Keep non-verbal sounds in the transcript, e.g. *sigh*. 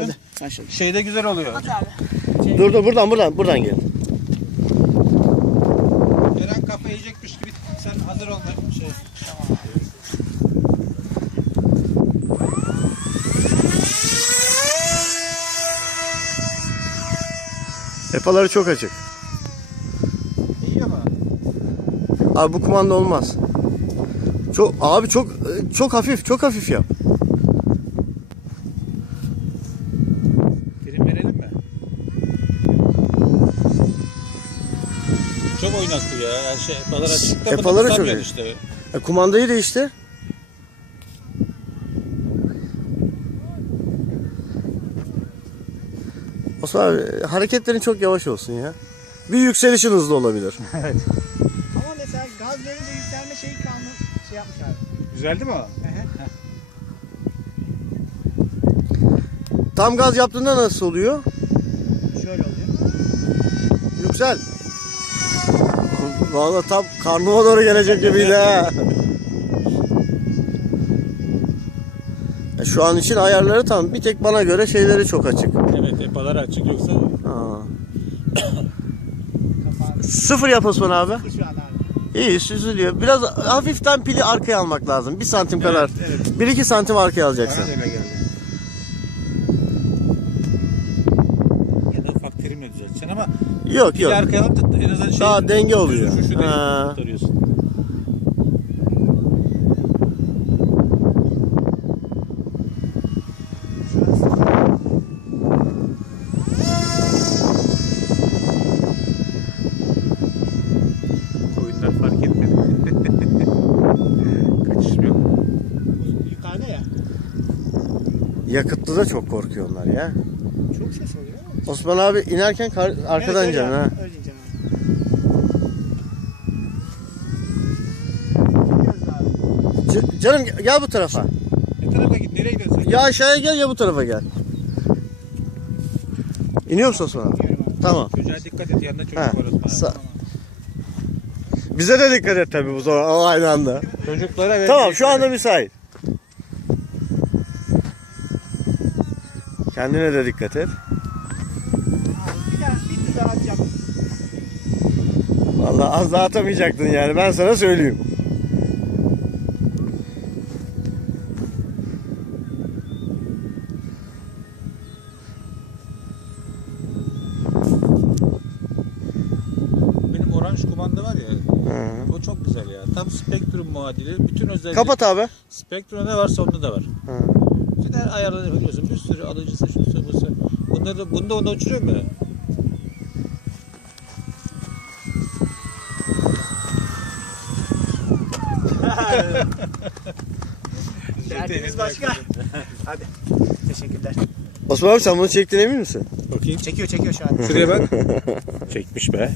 Hadi. Başladı. Şeyde güzel oluyor. At abi. Dur dur buradan buradan buradan gel. Eren kafa yiyecekmiş gibi sen hazır ol. Şey. Epaları çok açık. İyi ama. Abi bu kumanda olmaz. Çok abi çok çok hafif çok hafif yap. Çok oynaklı ya. Yani şey, epalar açıkta. tutamıyorsun iyi. işte. E, kumandayı değiştir. Osman abi hareketlerin çok yavaş olsun ya. Bir yükselişin hızlı olabilir. *laughs* Ama mesela gaz verince yükselme şeyi kalmış şey yapmış abi. Güzeldi mi o? Tam gaz yaptığında nasıl oluyor? Şöyle oluyor. Yüksel. Vallahi tam karnıma doğru gelecek gibiydi ha. Ya Şu an için ayarları tam. Bir tek bana göre şeyleri çok açık. Evet epalar açık yoksa Sıfır yap Osman abi. İyi süzülüyor. Biraz hafiften pili arkaya almak lazım. Bir santim kadar. evet. Bir iki santim arkaya alacaksın. bana geldi. Ya da ufak terimle düzelteceksin ama Yok bir yok. arkaya alıp da en azından şey Daha denge oluyor. Şu, şu denge Ha. kurtarıyorsun. Yakıtlı da çok korkuyor onlar ya. Çok ses oluyor. Osman abi inerken kar- arkadan Evet, can ha. Öyle ineceksin abi. Gidiyoruz abi. C- canım gel bu tarafa. Ne tarafa git? Nereye gidiyorsun? Ya aşağıya gel ya bu tarafa gel. İniyor musun Osman abi? Tamam. Çocuğa dikkat et. Yanında çocuk Ha, var Osman. sa- Bize de dikkat et tabii bu zaman aynı anda. Çocuklara Tamam şu anda müsait. Kendine de dikkat et. Vallahi az daha atamayacaktın yani ben sana söyleyeyim. Benim oranj kumanda var ya. Hı. O çok güzel ya. Tam Spectrum muadili. Bütün özellikleri. Kapat abi. Spectrum'da ne varsa onda da var. Hı. Her ayarlarını biliyorsun. Bir sürü alıcısı, şusu, busu. Bunları da, bunu da onda uçuruyor mu? Derdimiz başka. *laughs* Hadi. Teşekkürler. Osman abi sen bunu çektiğine emin misin? Bakayım. Çekiyor çekiyor şu an. Şuraya bak. *laughs* Çekmiş be.